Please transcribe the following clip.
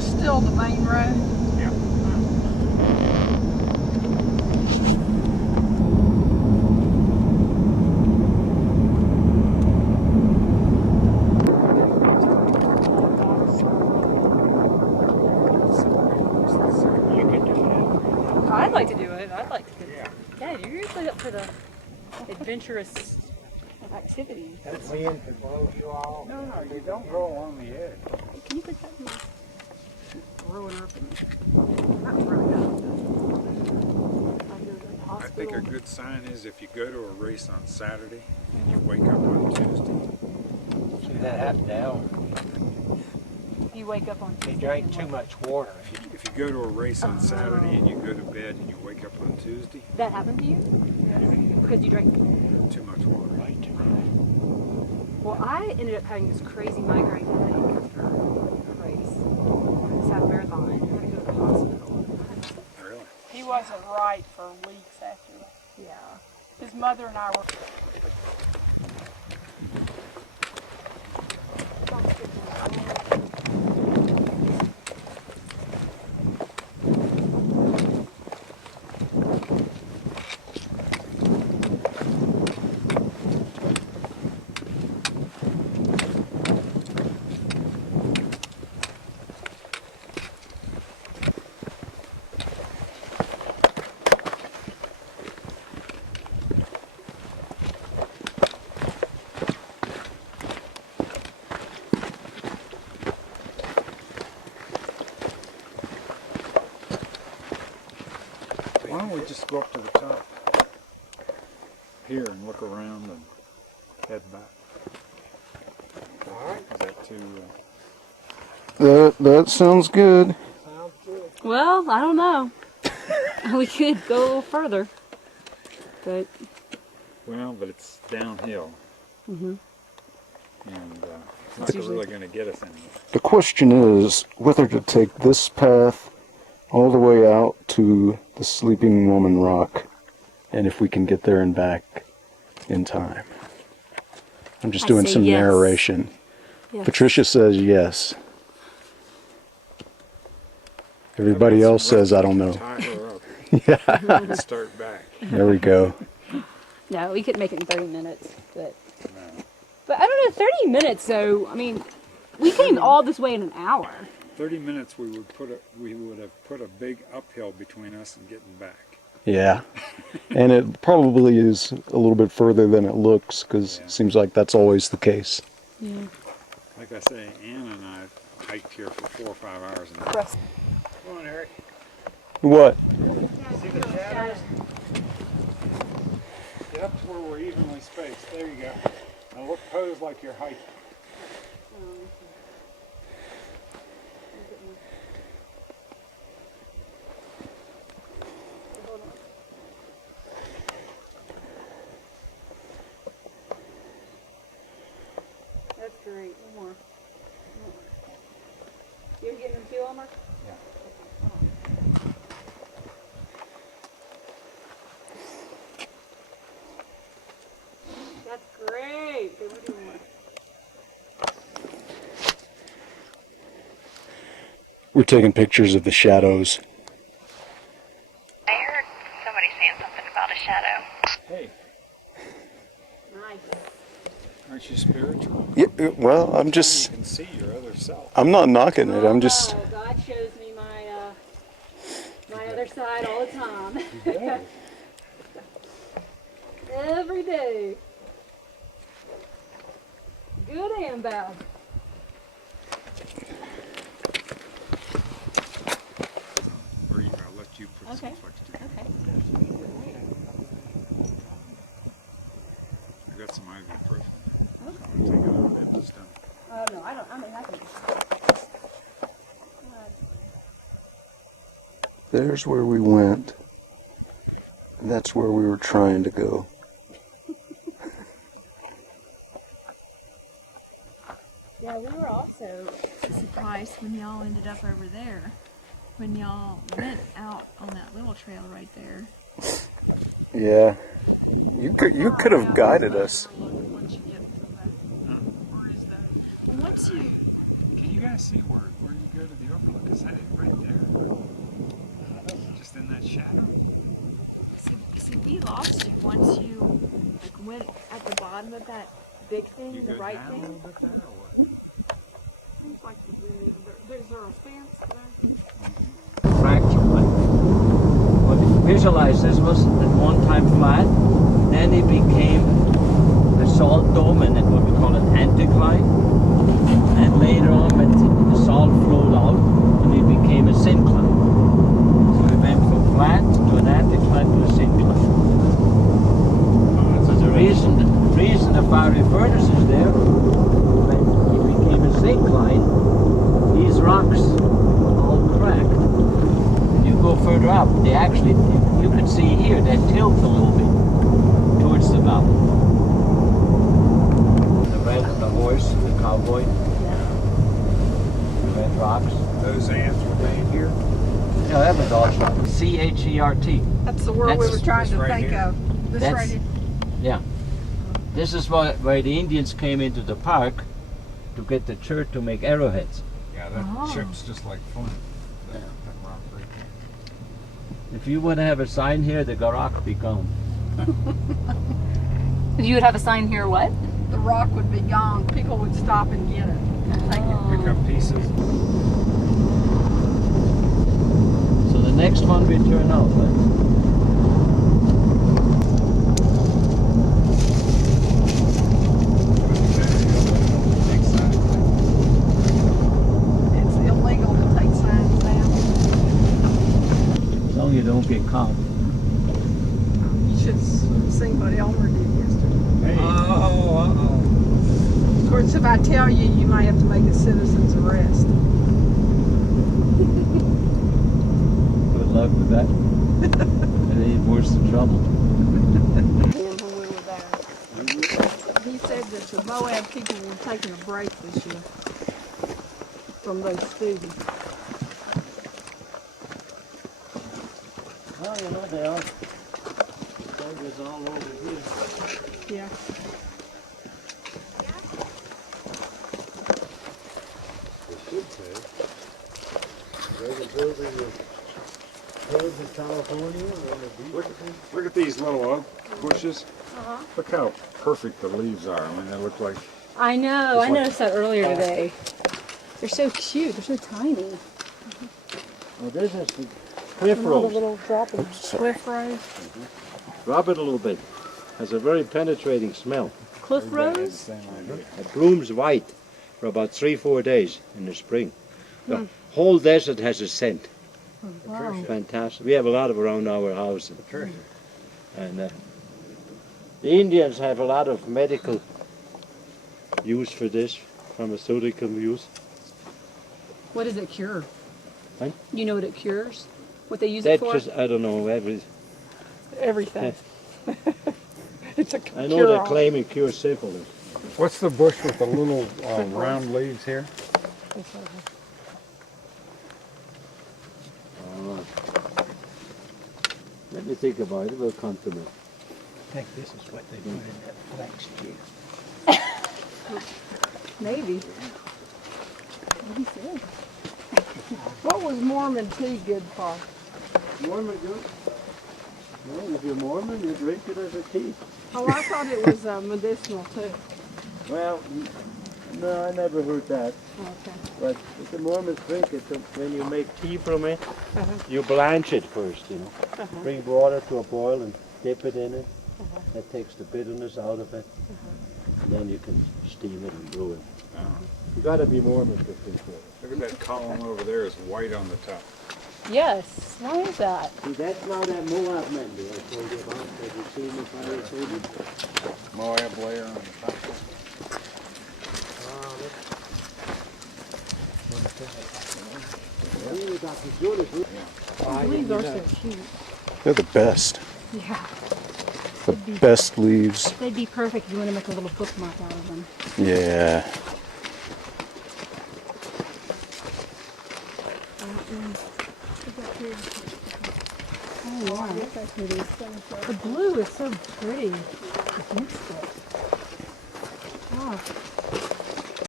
this still the main road? Yeah. You can do that. I'd like to do it. I'd like to do it. Yeah. Yeah, you're usually up for the adventurous activities. That wind could blow you off. No, you don't go along the edge. Can you put that in? Throwing up and not throwing up. I think a good sign is if you go to a race on Saturday and you wake up on Tuesday. See that happen now? You wake up on He drank too much water. If you go to a race on Saturday and you go to bed and you wake up on Tuesday, That happened to you? Because you drank. too much water. Right. Well, I ended up having this crazy migraine headache after a race. This half marathon. I had to go to the hospital. Really? He wasn't right for weeks after that. Yeah. His mother and I were. Why don't we just go up to the top here and look around and head back? Alright. Is that too... That sounds good. Sounds good. Well, I don't know. We could go a little further. But, Well, but it's downhill mm-hmm. and it's not really going to get us anywhere. The question is whether to take this path all the way out to the Sleeping Woman Rock, and if we can get there and back in time. I'm just I doing say some yes. narration. Yes. Patricia says yes. Everybody else says I don't know. Tie her up Yeah, and start back. there we go. No, we could make it in 30 minutes. But No. I don't know, 30 minutes, so, I mean, we came all this way in an hour. 30 minutes we would have put a big uphill between us and getting back. Yeah, and it probably is a little bit further than it looks, because it seems like that's always the case. Yeah. Like I say, Anna and I hiked here for 4 or 5 hours. And Come on, Eric. What? See the shadows? get up to where we're evenly spaced. There you go. Now look, pose like you're hiking. That's great. One more. You're getting them too, Elmer? Yeah. That's great. Okay, we'll do one more. We're taking pictures of the shadows. I heard somebody saying something about a shadow. Hey, Nice. aren't you spiritual? Yeah, well, I'm You just, can see your other self. I'm not knocking it. I'm just, Oh, God shows me my other side all the time. Every day. Good and bad. Or you, I'll let you put Okay. some flex to it. Okay. I got some ibuprofen. Okay. Take it on that this time. Oh, no, I don't. I mean, I can. there's where we went. And that's where we were trying to go. Yeah, we were also surprised when y'all ended up over there. When y'all went out on that little trail right there. Yeah. You could have guided us. Once you get through that, or is that once you Can you guys see where you go to the overlook? Is that it right there? Just in that shadow? See, we lost you once you like went at the bottom of that big thing, You the go right down a thing. little bit there, or what? Seems like there's there a fence there? Fracture plate. But visualize this was at one time flat, then it became a salt dome and what we call an anticline. And later on when the salt flowed out and it became a syncline. So we went from flat to an anticline to a syncline. So the reason the fiery furnace is there, when it became a syncline, these rocks all cracked. And you go further up, they actually, you can see here, they tilt a little bit towards the valley. The red and the horse, the cowboy. The red rocks. Those ants were made here? No, that was Dodge C-H-E-R-T. That's the word we That's were trying this to right think here. of. This That's- right here. Yeah. This is where the Indians came into the park to get the church to make arrowheads. Yeah, that Oh. chip's just like flint. That rock right there. If you would have a sign here, the rock would be gone. You would have a sign here, what? The rock would be gone. People would stop and get it. Take it. Pick up pieces. So the next one we turn out, right? Big sign. It's illegal to take signs down. As long as you don't get caught. You should have seen what Elmer did yesterday. Hey. Oh, Of course, if I tell you, you might have to make a citizen's arrest. good luck with that. It ain't worse than trouble. Then when we were there. He said that the Moab people were taking a break this year from those students. Well, you know, they are. Soldiers all over here. Yeah. Look at these little oak bushes. Look how perfect the leaves are. I mean, they look like I know. I noticed that earlier today. They're so cute. They're so tiny. Well, this is the cliff All the rose. little droppings. Cliff Rose. Rub it a little bit. Has a very penetrating smell. Cliff everybody had the rose? same idea. It blooms white for about 3-4 days in the spring. The whole desert has a scent. Wow. Fantastic. We have a lot of around our house. And the Indians have a lot of medical use for this, pharmaceutical use. What does it cure? Huh? You know what it cures? What they use That it for? just, I don't know, Everything. It's a I know cure-all. they claim it cures syphilis. What's the bush with the little round leaves here? Let me think about it, we'll come to me. I think this is what they put in that flax juice. Maybe. What was Mormon tea good for? Mormon good? Well, if you're Mormon, you drink it as a tea. Oh, I thought it was medicinal too. Well, no, I never heard that. Okay. But if the Mormons drink it, when you make tea from it, Uh-huh. you blanch it first, you know. Bring water to a boil and dip it in it. That takes the bitterness out of it. And then you can steam it and brew it. You gotta be Mormon to drink it. Look at that column over there is white on the top. Yes. Why is that? See, that's now that Moab mender I told you about. Have you seen the fire soldier? Moab layer on the top. The leaves are so cute. They're the best. Yeah. The best leaves. They'd be perfect if you want to make a little bookmark out of them. Yeah. Oh, yeah. The blue is so pretty against it.